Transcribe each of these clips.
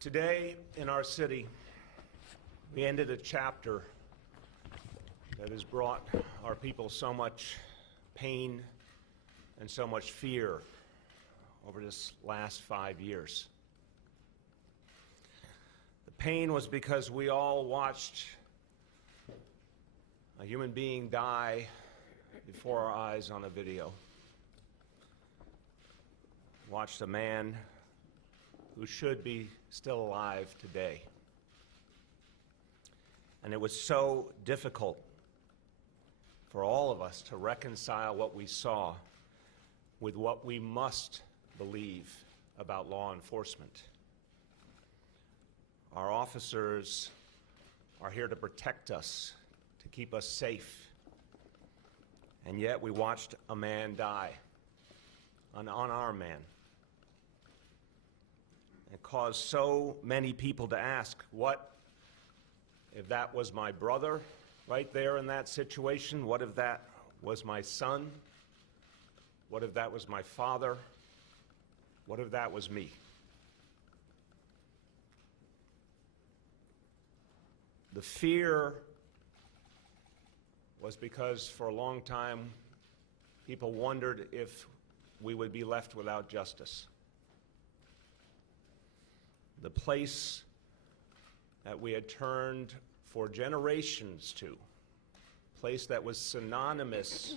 Today, in our city, we ended a chapter that has brought our people so much pain and so much fear over this last 5 years. The pain was because we all watched a human being die before our eyes on a video. Watched a man who should be still alive today. And it was so difficult for all of us to reconcile what we saw with what we must believe about law enforcement. Our officers are here to protect us, to keep us safe. And yet we watched a man die, an unarmed man. It caused so many people to ask, what if that was my brother right there in that situation? What if that was my son? What if that was my father? What if that was me? The fear was because for a long time people wondered if we would be left without justice. The place that we had turned for generations to, a place that was synonymous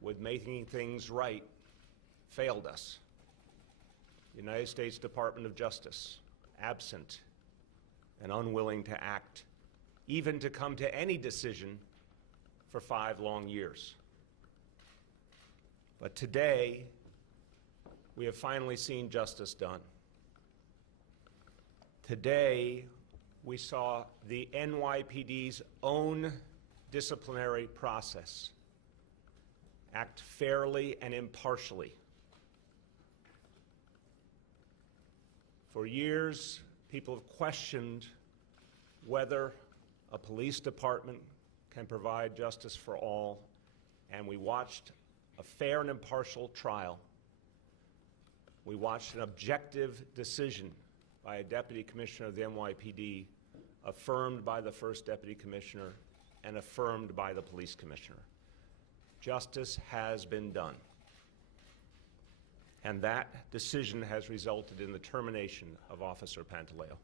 with making things right, failed us. The United States Department of Justice, absent and unwilling to act, even to come to any decision for 5 long years. But today, we have finally seen justice done. Today, we saw the NYPD's own disciplinary process act fairly and impartially. For years, people have questioned whether a police department can provide justice for all, and we watched a fair and impartial trial. We watched an objective decision by a deputy commissioner of the NYPD, affirmed by the first deputy commissioner and affirmed by the police commissioner. Justice has been done. And that decision has resulted in the termination of Officer Pantaleo.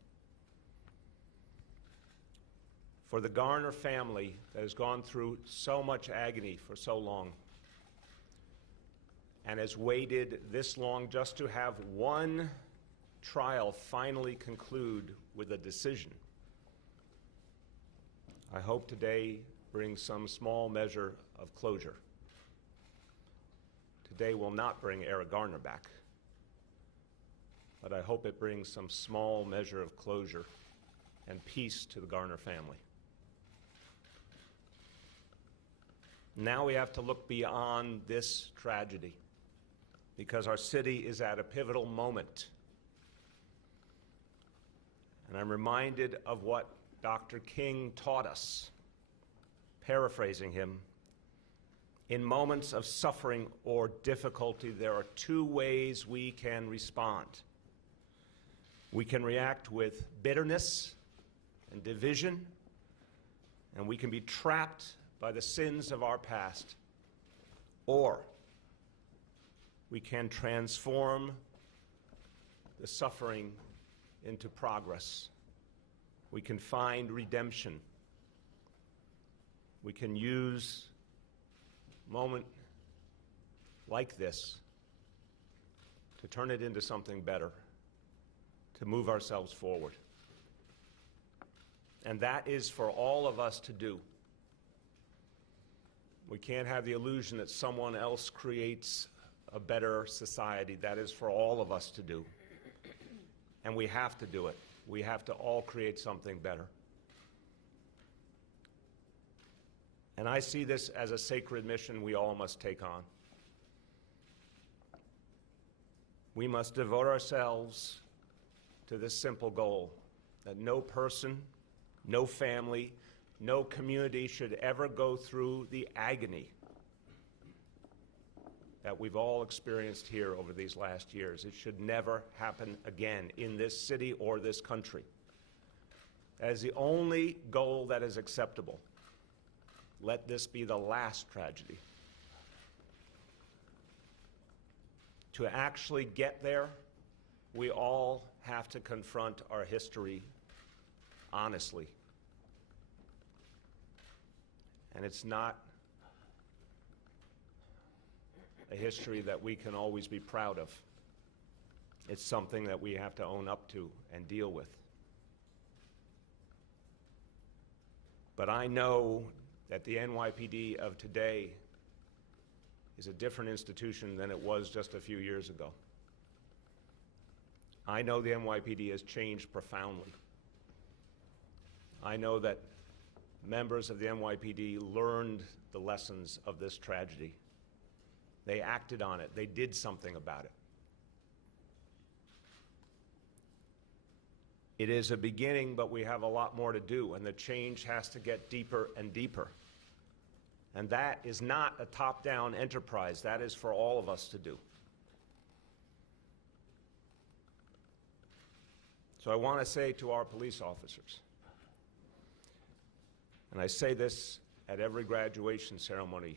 For the Garner family that has gone through so much agony for so long and has waited this long just to have one trial finally conclude with a decision, I hope today brings some small measure of closure. Today will not bring Eric Garner back, but I hope it brings some small measure of closure and peace to the Garner family. Now we have to look beyond this tragedy because our city is at a pivotal moment. And I'm reminded of what Dr. King taught us, paraphrasing him, in moments of suffering or difficulty, there are 2 ways we can respond. We can react with bitterness and division, and we can be trapped by the sins of our past. Or we can transform the suffering into progress. We can find redemption. We can use a moment like this to turn it into something better, to move ourselves forward. And that is for all of us to do. We can't have the illusion that someone else creates a better society. That is for all of us to do. And we have to do it. We have to all create something better. And I see this as a sacred mission we all must take on. We must devote ourselves to this simple goal, that no person, no family, no community should ever go through the agony that we've all experienced here over these last years. It should never happen again in this city or this country. That is the only goal that is acceptable. Let this be the last tragedy. To actually get there, we all have to confront our history honestly. And it's not a history that we can always be proud of. It's something that we have to own up to and deal with. But I know that the NYPD of today is a different institution than it was just a few years ago. I know the NYPD has changed profoundly. I know that members of the NYPD learned the lessons of this tragedy. They acted on it. They did something about it. It is a beginning, but we have a lot more to do, and the change has to get deeper and deeper. And that is not a top-down enterprise. That is for all of us to do. So I want to say to our police officers, and I say this at every graduation ceremony,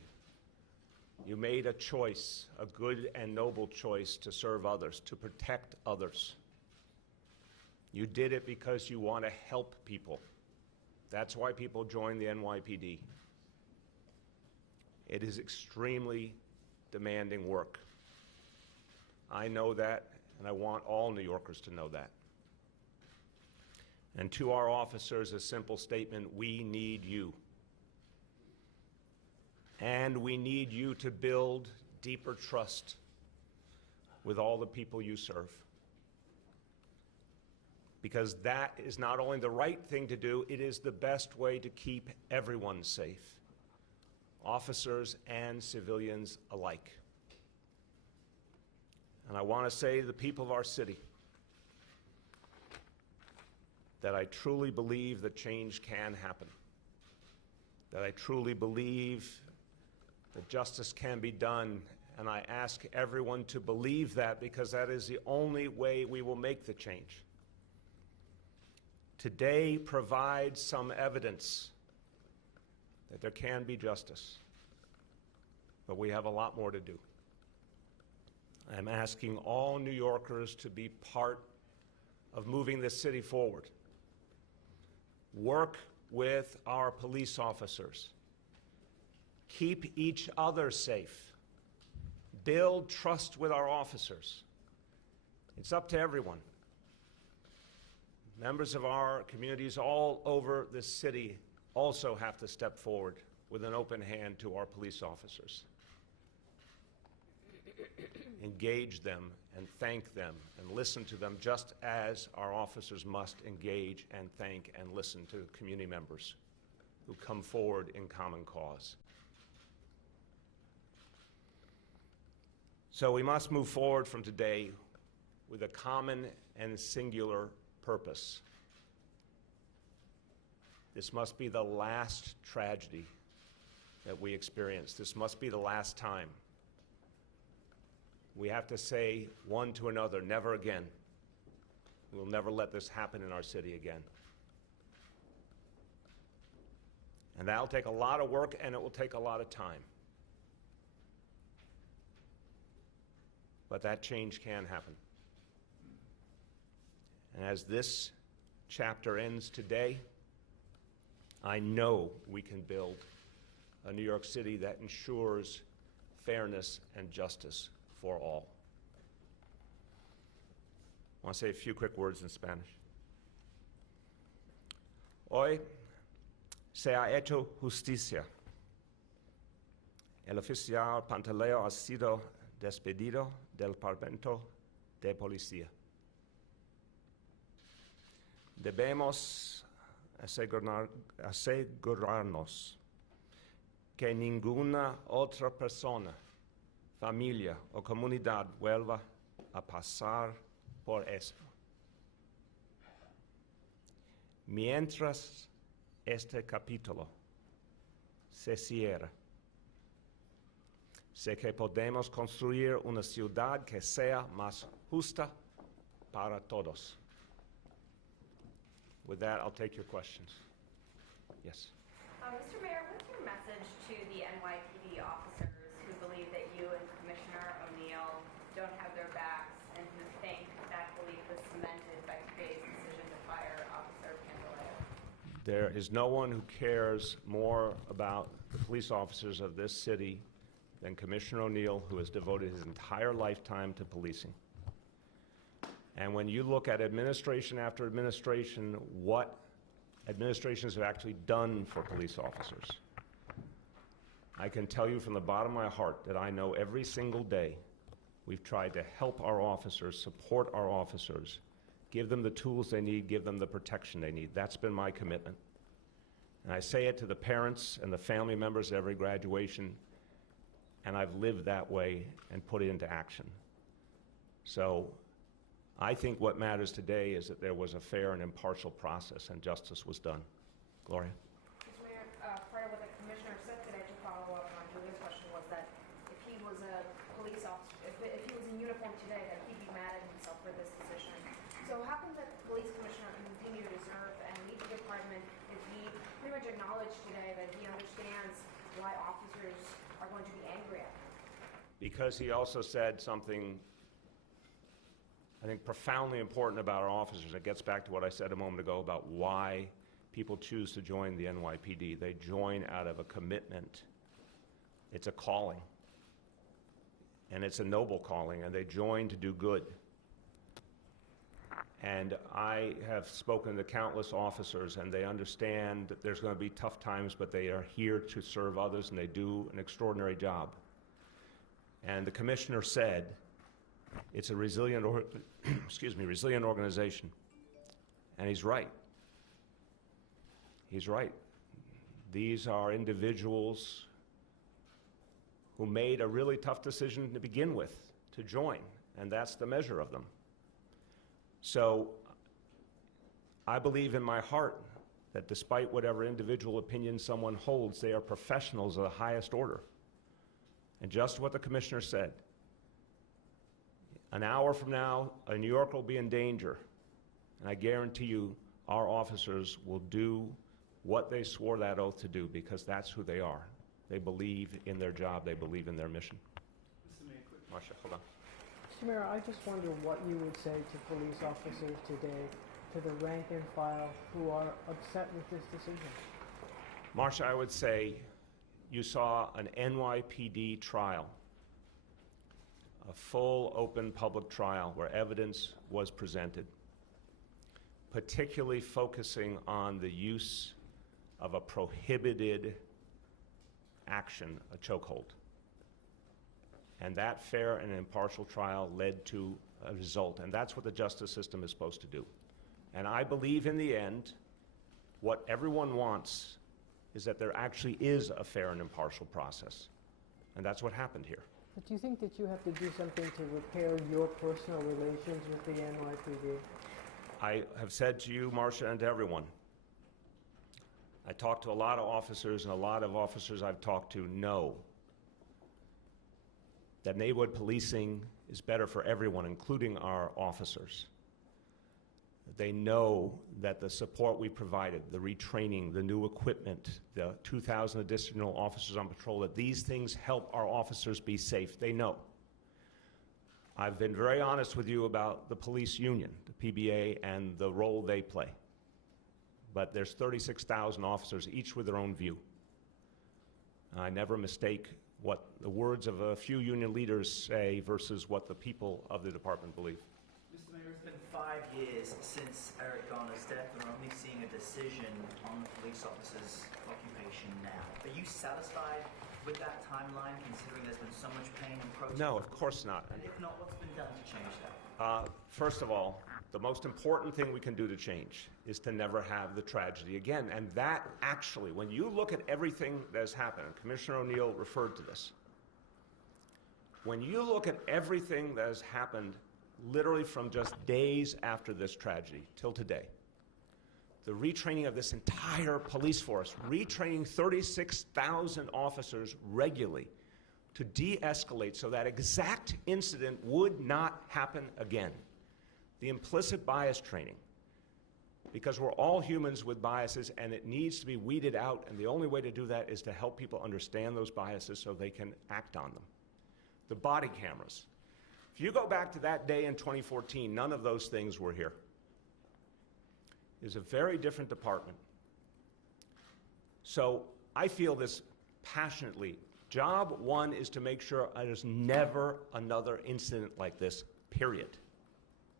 you made a choice, a good and noble choice to serve others, to protect others. You did it because you want to help people. That's why people join the NYPD. It is extremely demanding work. I know that, and I want all New Yorkers to know that. And to our officers, a simple statement: we need you. And we need you to build deeper trust with all the people you serve. Because that is not only the right thing to do, it is the best way to keep everyone safe, officers and civilians alike. And I want to say to the people of our city that I truly believe that change can happen, that I truly believe that justice can be done, and I ask everyone to believe that, because that is the only way we will make the change. Today provides some evidence that there can be justice, but we have a lot more to do. I'm asking all New Yorkers to be part of moving this city forward. Work with our police officers. Keep each other safe. Build trust with our officers. It's up to everyone. Members of our communities all over this city also have to step forward with an open hand to our police officers. Engage them and thank them and listen to them, just as our officers must engage and thank and listen to community members who come forward in common cause. So we must move forward from today with a common and singular purpose. This must be the last tragedy that we experience. This must be the last time. We have to say one to another, never again. We'll never let this happen in our city again. And that'll take a lot of work, and it will take a lot of time. But that change can happen. And as this chapter ends today, I know we can build a New York City that ensures fairness and justice for all. I want to say a few quick words in Spanish. Hoy se ha hecho justicia. El oficial Pantaleo ha sido despedido del Departamento de Policía. Debemos asegurarnos que ninguna otra persona, familia o comunidad vuelva a pasar por esto. Mientras este capítulo se cierra, Sé que podemos construir una ciudad que sea más justa para todos. With that, I'll take your questions. Yes. Mr. Mayor, what's your message to the NYPD officers who believe that you and Commissioner O'Neill don't have their backs and who think that belief was cemented by today's decision to fire Officer Pantaleo? There is no one who cares more about the police officers of this city than Commissioner O'Neill, who has devoted his entire lifetime to policing. And when you look at administration after administration, what administrations have actually done for police officers, I can tell you from the bottom of my heart that I know every single day we've tried to help our officers, support our officers, give them the tools they need, give them the protection they need. That's been my commitment. And I say it to the parents and the family members at every graduation, and I've lived that way and put it into action. So I think what matters today is that there was a fair and impartial process and justice was done. Gloria? Mr. Mayor, part of what the Commissioner said today, to follow up on Julia's question, was that if he was a police officer, if he was in uniform today, that he'd be mad at himself for this decision. So how can the police commissioner continue to serve and lead the department if he pretty much acknowledged today that he understands why officers are going to be angry at him? Because he also said something I think profoundly important about our officers. It gets back to what I said a moment ago about why people choose to join the NYPD. They join out of a commitment. It's a calling. And it's a noble calling, and they join to do good. And I have spoken to countless officers, and they understand that there's going to be tough times, but they are here to serve others, and they do an extraordinary job. And the commissioner said, it's a resilient, resilient organization. And he's right. He's right. These are individuals who made a really tough decision to begin with, to join, and that's the measure of them. So I believe in my heart that despite whatever individual opinion someone holds, they are professionals of the highest order. And just what the commissioner said, an hour from now, New York will be in danger, and I guarantee you our officers will do what they swore that oath to do, because that's who they are. They believe in their job. They believe in their mission. Marcia, hold on. Mr. Mayor, I just wonder what you would say to police officers today, to the rank and file who are upset with this decision. Marcia, I would say you saw an NYPD trial, a full, open, public trial where evidence was presented, particularly focusing on the use of a prohibited action, a chokehold. And that fair and impartial trial led to a result, and that's what the justice system is supposed to do. And I believe in the end, what everyone wants is that there actually is a fair and impartial process. And that's what happened here. But do you think that you have to do something to repair your personal relations with the NYPD? I have said to you, Marcia, and to everyone, I talked to a lot of officers, and a lot of officers I've talked to know that neighborhood policing is better for everyone, including our officers. They know that the support we provided, the retraining, the new equipment, the 2,000 additional officers on patrol, that these things help our officers be safe. They know. I've been very honest with you about the police union, the PBA, and the role they play. But there's 36,000 officers, each with their own view. I never mistake what the words of a few union leaders say versus what the people of the department believe. Mr. Mayor, it's been 5 years since Eric Garner's death, and we're only seeing a decision on the police officer's occupation now. Are you satisfied with that timeline, considering there's been so much pain and protest? No, of course not. And if not, what's been done to change that? First of all, the most important thing we can do to change is to never have the tragedy again. And that actually, when you look at everything that has happened, and Commissioner O'Neill referred to this, when you look at everything that has happened literally from just days after this tragedy till today, the retraining of this entire police force, retraining 36,000 officers regularly to de-escalate so that exact incident would not happen again. The implicit bias training, because we're all humans with biases and it needs to be weeded out, and the only way to do that is to help people understand those biases so they can act on them. The body cameras. If you go back to that day in 2014, none of those things were here. It's a very different department. So I feel this passionately. Job one is to make sure there's never another incident like this, period.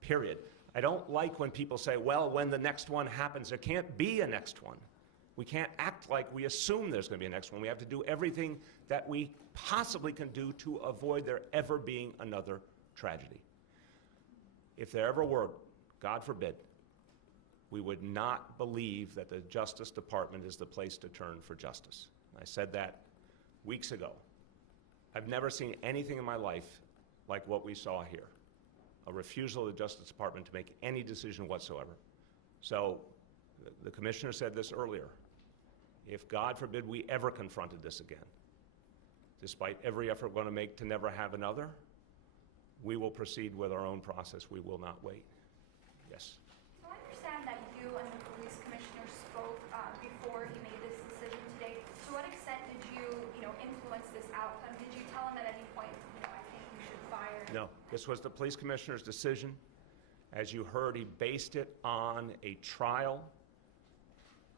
Period. I don't like when people say, well, when the next one happens, there can't be a next one. We can't act like we assume there's going to be a next one. We have to do everything that we possibly can do to avoid there ever being another tragedy. If there ever were, God forbid, we would not believe that the Justice Department is the place to turn for justice. I said that weeks ago. I've never seen anything in my life like what we saw here. A refusal of the Justice Department to make any decision whatsoever. So the Commissioner said this earlier. If, God forbid, we ever confronted this again, despite every effort we're going to make to never have another, we will proceed with our own process. We will not wait. Yes? So I understand that you and the police commissioner spoke before he made this decision today. To what extent did you influence this outcome? Did you tell him at any point, I think you should fire? No. This was the police commissioner's decision. As you heard, he based it on a trial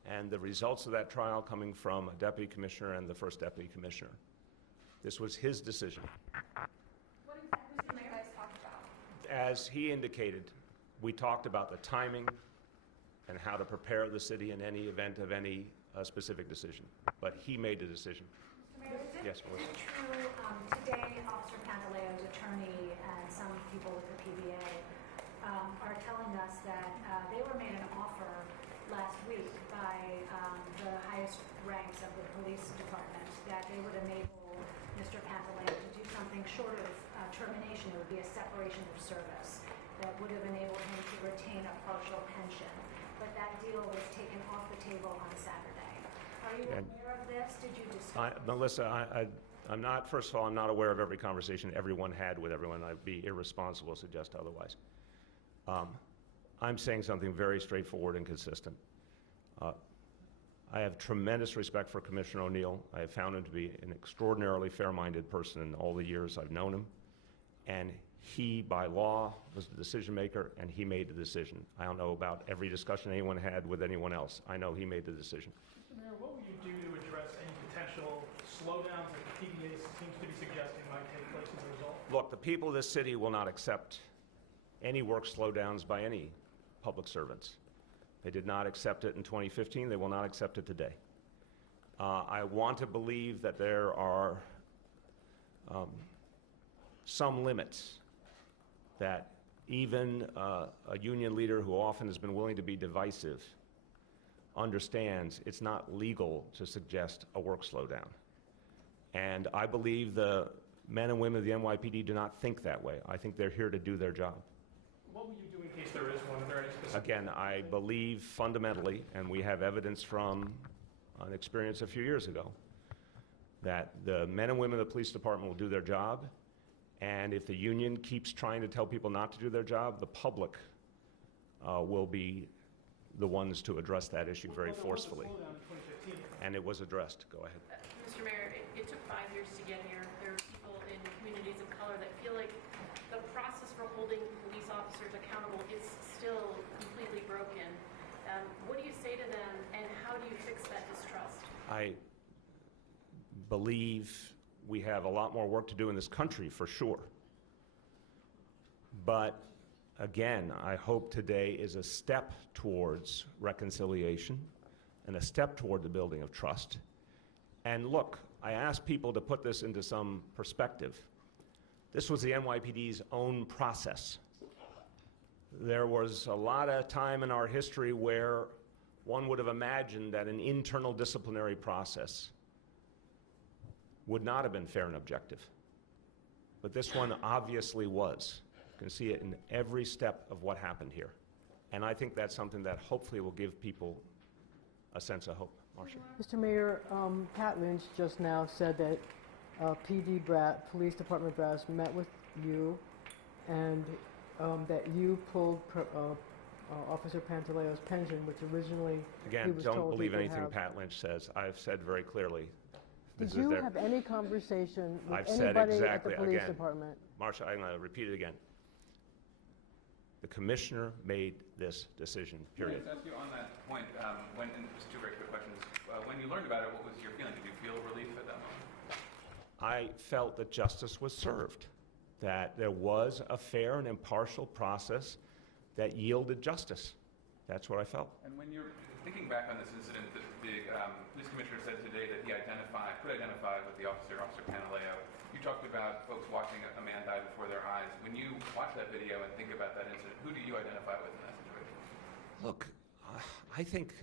and the results of that trial coming from a deputy commissioner and the first deputy commissioner. This was his decision. What exactly did you guys talk about? As he indicated, we talked about the timing and how to prepare the city in any event of any specific decision. But he made the decision. Mayor, Yes, is Melissa. it true today Officer Pantaleo's attorney and some people with the PBA are telling us that they were made an offer last week by the highest ranks of the police department that they would enable Mr. Pantaleo to do something short of termination. It would be a separation of service that would have enabled him to retain a partial pension. But that deal was taken off the table on Saturday. Are you aware of this? Did you discuss? Melissa, I'm not, first of all, I'm not aware of every conversation everyone had with everyone. I'd be irresponsible to suggest otherwise. I'm saying something very straightforward and consistent. I have tremendous respect for Commissioner O'Neill. I have found him to be an extraordinarily fair-minded person in all the years I've known him. And he, by law, was the decision maker, and he made the decision. I don't know about every discussion anyone had with anyone else. I know he made the decision. Mr. Mayor, what would you do to address any potential slowdowns that the PBA seems to be suggesting might take place as a result? Look, the people of this city will not accept any work slowdowns by any public servants. They did not accept it in 2015. They will not accept it today. I want to believe that there are some limits that even a union leader who often has been willing to be divisive understands it's not legal to suggest a work slowdown. And I believe the men and women of the NYPD do not think that way. I think they're here to do their job. What will you do in case there is one? Are there any specific? Again, I believe fundamentally, and we have evidence from an experience a few years ago, that the men and women of the police department will do their job, and if the union keeps trying to tell people not to do their job, the public will be the ones to address that issue very forcefully. And it was addressed. Go ahead. Mr. Mayor, it took 5 years to get here. There are people in communities of color that feel like the process for holding police officers accountable is still completely broken. What do you say to them, and how do you fix that distrust? I believe we have a lot more work to do in this country, for sure. But again, I hope today is a step towards reconciliation and a step toward the building of trust. And look, I ask people to put this into some perspective. This was the NYPD's own process. There was a lot of time in our history where one would have imagined that an internal disciplinary process would not have been fair and objective. But this one obviously was. You can see it in every step of what happened here. And I think that's something that hopefully will give people a sense of hope. Marcia. Mr. Mayor, Pat Lynch just now said that Police Department brass met with you, and that you pulled Officer Pantaleo's pension, which originally he Again, was don't told he believe could anything have. Pat Lynch says. I've said very clearly. Did this is you their- have any conversation with I've said anybody exactly, at the police again. department? Marcia, I'm going to repeat it again. The commissioner made this decision, period. Can I just ask you on that point, and just two very quick questions. When you learned about it, what was your feeling? Did you feel relief at that moment? I felt that justice was served, that there was a fair and impartial process that yielded justice. That's what I felt. And when you're thinking back on this incident, the police commissioner said today that he could identify with the officer, Officer Pantaleo. You talked about folks watching a man die before their eyes. When you watch that video and think about that incident, who do you identify with in that situation? Look, I think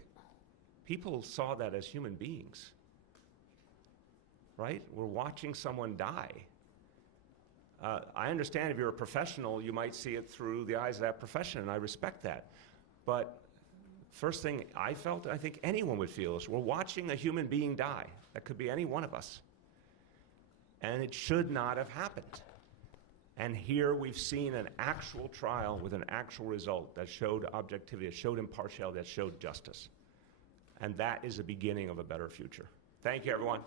people saw that as human beings, right? We're watching someone die. I understand if you're a professional, you might see it through the eyes of that profession, and I respect that. But first thing I felt, I think anyone would feel, is we're watching a human being die. That could be any one of us. And it should not have happened. And here we've seen an actual trial with an actual result that showed objectivity, that showed impartiality, that showed justice. And that is the beginning of a better future. Thank you, everyone.